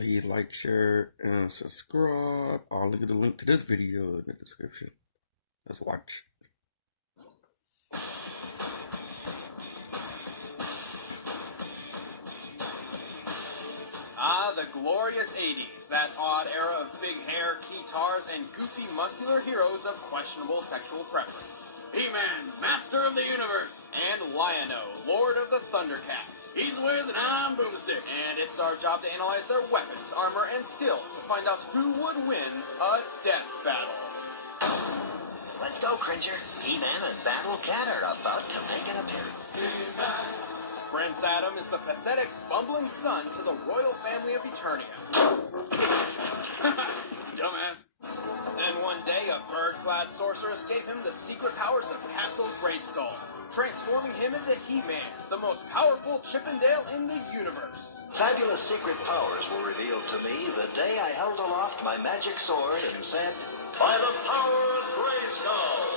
Please like, share, and subscribe. I'll leave the link to this video in the description. Let's watch. Ah, the glorious 80s, that odd era of big hair, guitars, and goofy muscular heroes of questionable sexual preference. He-Man, Master of the Universe. And Lion-O, Lord of the Thundercats. He's Wiz and I'm Boomstick. And it's our job to analyze their weapons, armor, and skills to find out who would win a death battle. Let's go, Cringer. He-Man and Battle Cat are about to make an appearance. Prince Adam is the pathetic, bumbling son to the royal family of Eternia. Dumbass. Then one day, a bird-clad sorceress gave him the secret powers of Castle Grayskull, transforming him into He-Man, the most powerful Chippendale in the universe. Fabulous secret powers were revealed to me the day I held aloft my magic sword and said, "By the power of Grayskull!"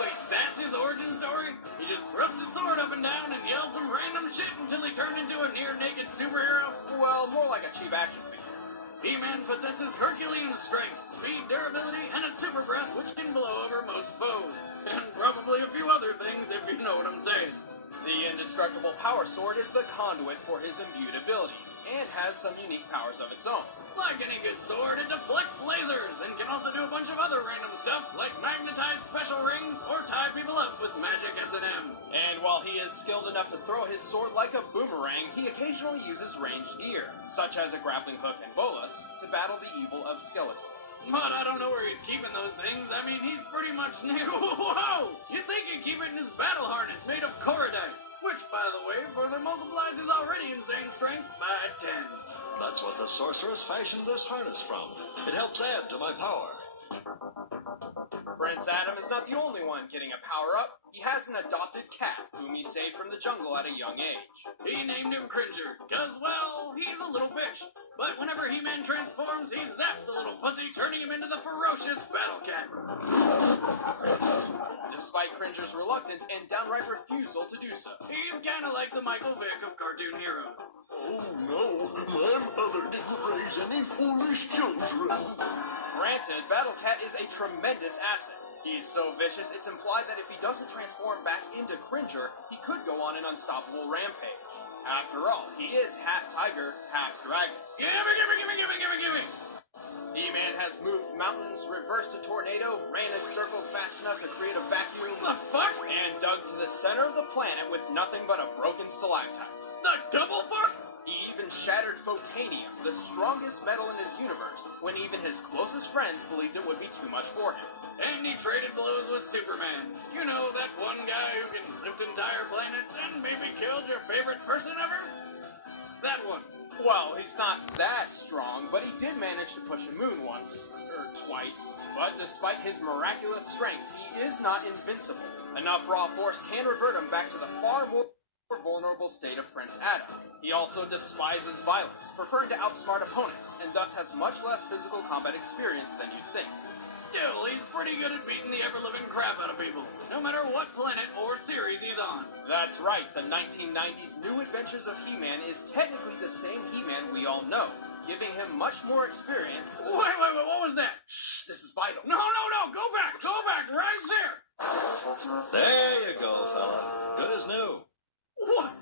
Wait, that's his origin story? He just thrust his sword up and down and yelled some random shit until he turned into a near-naked superhero? Well, more like a cheap action figure. He-Man possesses Herculean strength, speed, durability, and a super breath which can blow over most foes. And probably a few other things, if you know what I'm saying. The indestructible power sword is the conduit for his imbued abilities, and has some unique powers of its own. Like any good sword, it deflects lasers, and can also do a bunch of other random stuff, like magnetize special rings, or tie people up with magic S&M. And while he is skilled enough to throw his sword like a boomerang, he occasionally uses ranged gear, such as a grappling hook and bolas, to battle the evil of Skeletor. But I don't know where he's keeping those things. I mean, he's pretty much new. Whoa! You'd think he'd keep it in his battle harness made of Korodite, which, by the way, further multiplies his already insane strength by 10. That's what the sorceress fashioned this harness from. It helps add to my power. Prince Adam is not the only one getting a power-up. He has an adopted cat, whom he saved from the jungle at a young age. He named him Cringer, cause, well, he's a little bitch. But whenever He-Man transforms, he zaps the little pussy, turning him into the ferocious Battle Cat. Despite Cringer's reluctance and downright refusal to do so. He's kinda like the Michael Vick of cartoon heroes. Oh no, my mother didn't raise any foolish children. Granted, Battle Cat is a tremendous asset. He's so vicious, it's implied that if he doesn't transform back into Cringer, he could go on an unstoppable rampage. After all, he is half tiger, half dragon. Gimme! He-Man has moved mountains, reversed a tornado, ran in circles fast enough to create a vacuum, The fuck? and dug to the center of the planet with nothing but a broken stalactite. The double fuck? He even shattered Photanium, the strongest metal in his universe, when even his closest friends believed it would be too much for him. And he traded blows with Superman. You know, that one guy who can lift entire planets and maybe killed your favorite person ever? That one. Well, he's not that strong, but he did manage to push a moon once, or twice. But despite his miraculous strength, he is not invincible. Enough raw force can revert him back to the far more vulnerable state of Prince Adam. He also despises violence, preferring to outsmart opponents, and thus has much less physical combat experience than you'd think. Still, he's pretty good at beating the ever-living crap out of people, no matter what planet or series he's on. That's right, the 1990s New Adventures of He-Man is technically the same He-Man we all know, giving him much more experience. Wait, what was that? Shh, this is vital. No, go back, right there! There you go, fella. Good as new. What?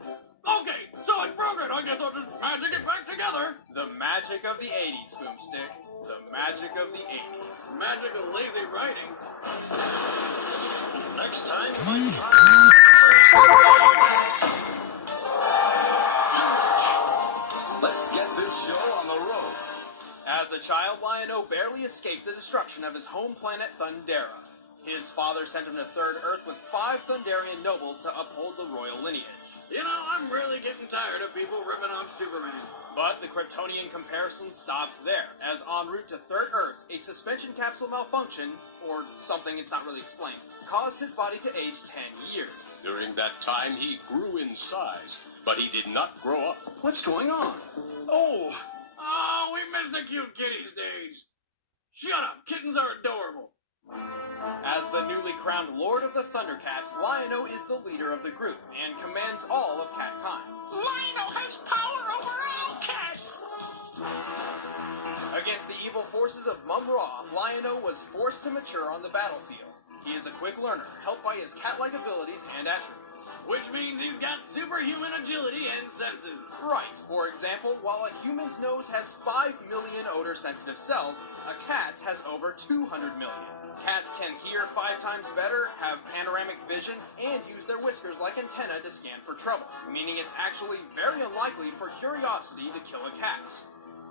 Okay, so it's broken. I guess I'll just magic it back together. The magic of the 80s, Boomstick. The magic of the 80s. Magic of lazy writing. Next time, Let's get this show on the road. As a child, Lion-O barely escaped the destruction of his home planet Thundera. His father sent him to Third Earth with 5 Thunderian nobles to uphold the royal lineage. You know, I'm really getting tired of people ripping off Superman. But the Kryptonian comparison stops there, as en route to Third Earth, a suspension capsule malfunction, or something it's not really explained, caused his body to age 10 years. During that time, he grew in size, but he did not grow up. what's going on? Oh, Oh, we miss the cute kitty stage. Shut up, kittens are adorable. As the newly Crowned Lord of the Thundercats, Lion-O is the leader of the group and commands all of catkind. Lion-O has power over all cats! Against the evil forces of Mum-Ra, Lion-O was forced to mature on the battlefield. He is a quick learner, helped by his cat-like abilities and attributes. Which means he's got superhuman agility and senses. Right. For example, while a human's nose has 5 million odor-sensitive cells, a cat's has over 200 million. Cats can hear 5 times better, have panoramic vision, and use their whiskers like antennae to scan for trouble, meaning it's actually very unlikely for curiosity to kill a cat.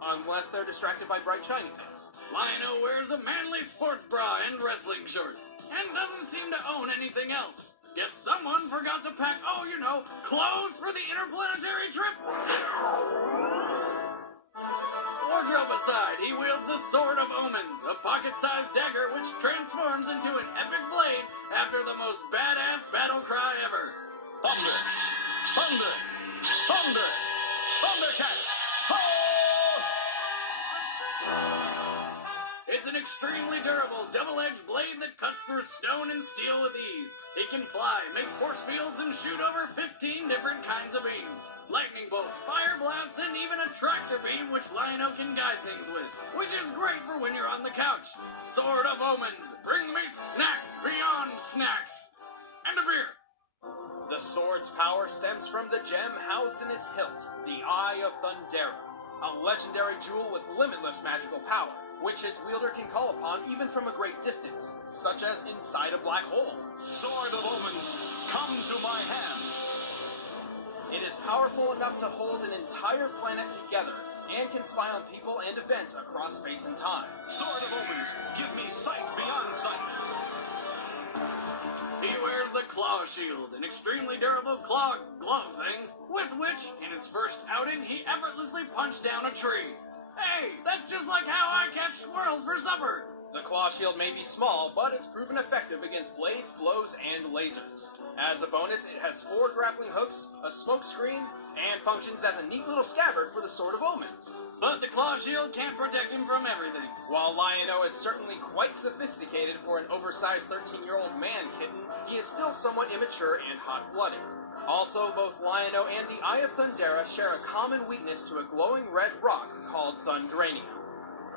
Unless they're distracted by bright shiny things. Lion-O wears a manly sports bra and wrestling shorts, and doesn't seem to own anything else. Guess someone forgot to pack, clothes for the interplanetary trip. Wardrobe aside, he wields the Sword of Omens, a pocket-sized dagger which transforms into an epic blade after the most badass battle cry ever. Thunder! Thunder! Thunder! Thundercats! Ho! It's an extremely durable, double-edged blade that cuts through stone and steel with ease. It can fly, make force fields, and shoot over 15 different kinds of beams. Lightning bolts, fire blasts, and even a tractor beam which Lion-O can guide things with, which is great for when you're on the couch. Sword of Omens, bring me snacks beyond snacks. And a beer. The sword's power stems from the gem housed in its hilt, the Eye of Thundera, a legendary jewel with limitless magical power, which its wielder can call upon even from a great distance, such as inside a black hole. Sword of Omens, come to my hand. It is powerful enough to hold an entire planet together, and can spy on people and events across space and time. Sword of Omens, give me sight beyond sight. He wears the Claw Shield, an extremely durable claw glove thing, with which, in his first outing, he effortlessly punched down a tree. Hey, that's just like how I catch squirrels for supper! The claw shield may be small, but it's proven effective against blades, blows, and lasers. As a bonus, it has 4 grappling hooks, a smoke screen, and functions as a neat little scabbard for the Sword of Omens. But the Claw Shield can't protect him from everything. While Lion-O is certainly quite sophisticated for an oversized 13-year-old man kitten, he is still somewhat immature and hot-blooded. Also, both Lion-O and the Eye of Thundera share a common weakness to a glowing red rock called Thundranium.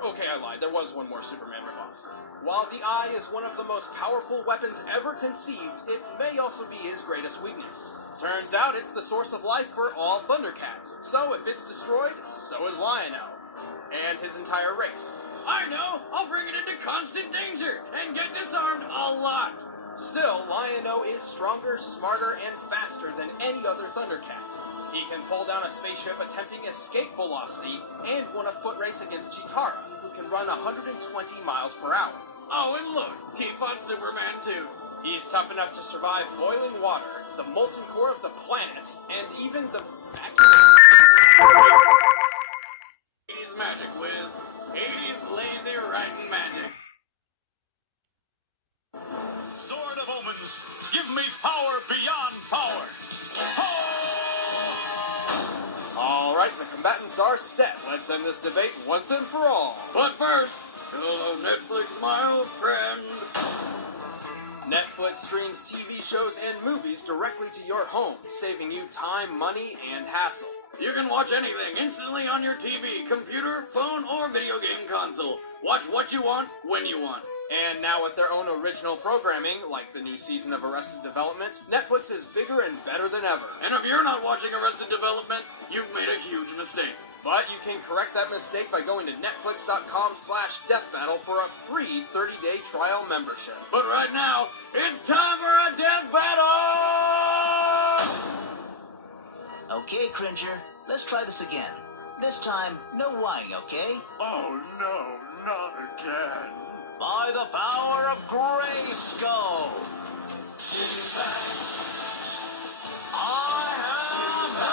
Okay, I lied. There was one more Superman ripoff. While the Eye is one of the most powerful weapons ever conceived, it may also be his greatest weakness. Turns out it's the source of life for all Thundercats, so if it's destroyed, so is Lion-O. And his entire race. I know! I'll bring it into constant danger and get disarmed a lot! Still, Lion-O is stronger, smarter, and faster than any other Thundercat. He can pull down a spaceship attempting escape velocity, and won a foot race against Cheetara, who can run 120 miles per hour. Oh, and look, he fought Superman too. He's tough enough to survive boiling water, the molten core of the planet, and even the vacuum. 80s magic, Wiz. 80s lazy writing magic. Sword of Omens, give me power beyond power. Ho! Alright, the combatants are set. Let's end this debate once and for all. But first, hello Netflix, my old friend. Netflix streams TV shows and movies directly to your home, saving you time, money, and hassle. You can watch anything instantly on your TV, computer, phone, or video game console. Watch what you want, when you want. And now with their own original programming, like the new season of Arrested Development, Netflix is bigger and better than ever. And if you're not watching Arrested Development, you've made a huge mistake. But you can correct that mistake by going to netflix.com/deathbattle for a free 30-day trial membership. But right now, it's time for a death battle! Okay, Cringer, let's try this again. This time, no whining, okay? Oh no, not again. By the power of Grayskull! I have the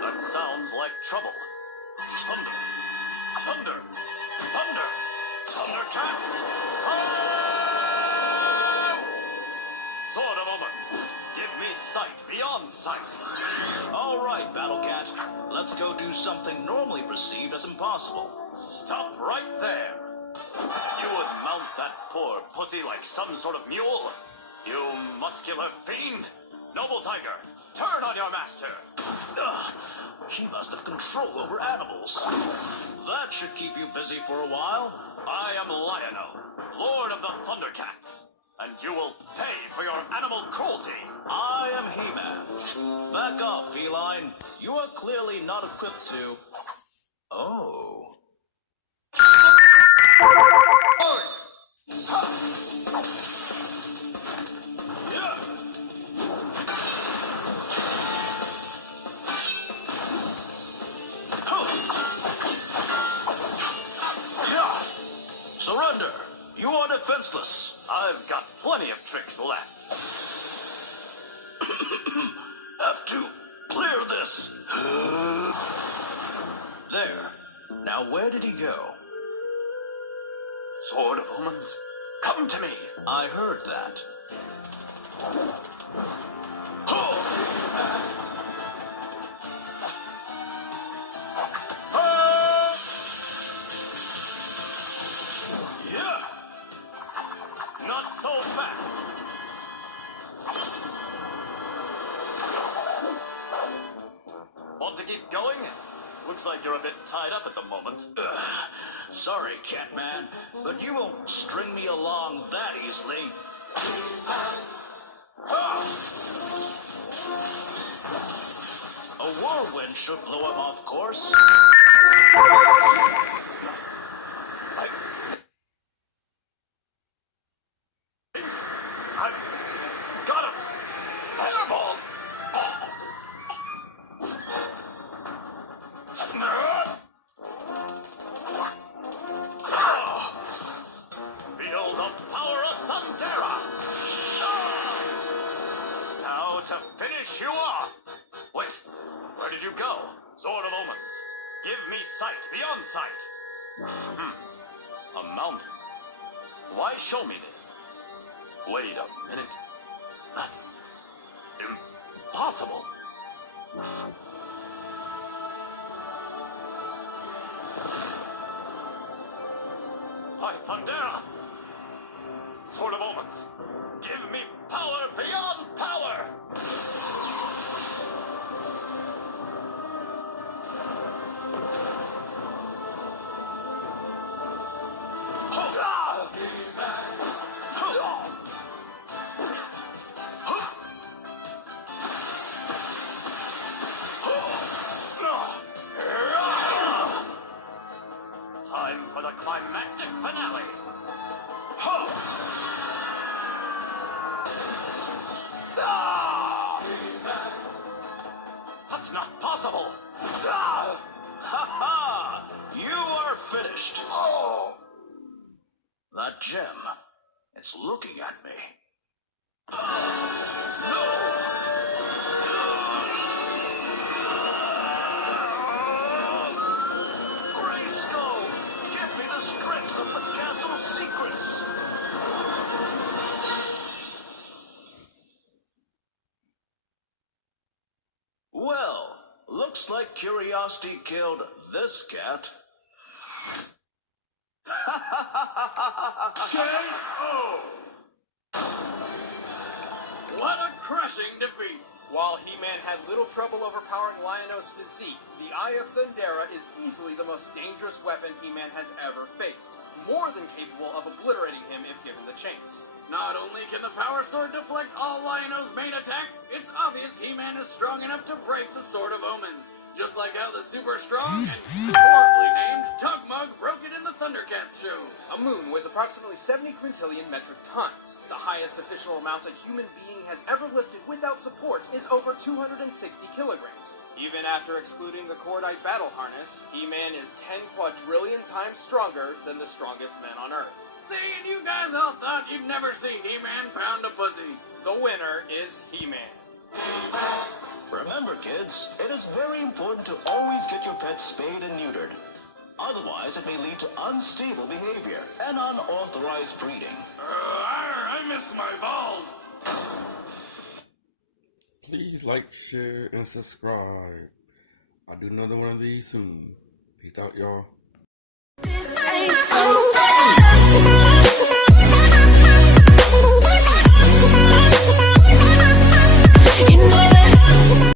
That sounds like trouble. Thunder, thunder, thunder, Thundercats! Sword of Omens, give me sight beyond sight. All right, Battlecat. Cat. Let's go do something normally perceived as impossible. Stop right there. You would mount that poor pussy like some sort of mule? You muscular fiend! Noble Tiger, turn on your master! Ugh, he must have control over animals. That should keep you busy for a while. I am Lion-O, Lord of the Thundercats, and you will pay for your animal cruelty. I am He-Man. Back off, feline. You are clearly not equipped to... Oh. Surrender. You are defenseless. I've got plenty of tricks left. Have to clear this. There. Now where did he go? Sword of Omens, come to me. I heard that. Yeah. Not so fast. Want to keep going? Looks like you're a bit tied up at the moment. Sorry, Catman, but you won't string me along that easily. A whirlwind should blow him off course. I've got a fireball. Feel the power of Thundera. Now to finish you off. Wait, where did you go? Sword of Omens, give me sight beyond sight. A mountain. Why show me this? Wait a minute. That's impossible. Hi, Thundera! Sword of Omens, give me power beyond power! Time for the climactic finale! That's not possible! Ha ha! You are finished. Oh! That gem, it's looking at me. Grayskull, give me the strength of the castle's secrets. Well, looks like curiosity killed this cat. K.O. What a crushing defeat! While He-Man had little trouble overpowering Lion-O's physique, the Eye of Thundera is easily the most dangerous weapon He-Man has ever faced, more than capable of obliterating him if given the chance. Not only can the Power Sword deflect all Lion-O's main attacks, it's obvious He-Man is strong enough to break the Sword of Omens. Just like how the super strong and horribly named Tugmug broke it in the Thundercats show. A moon weighs approximately 70 quintillion metric tons. The highest official amount a human being has ever lifted without support is over 260 kilograms. Even after excluding the cordite battle harness, He-Man is 10 quadrillion times stronger than the strongest men on Earth. See, and you guys all thought you'd never seen He-Man pound a pussy. The winner is He-Man. Remember, kids, it is very important to always get your pet spayed and neutered. Otherwise, it may lead to unstable behavior and unauthorized breeding. I miss my balls! Please like, share, and subscribe. I'll do another one of these soon. Peace out, y'all. This ain't over.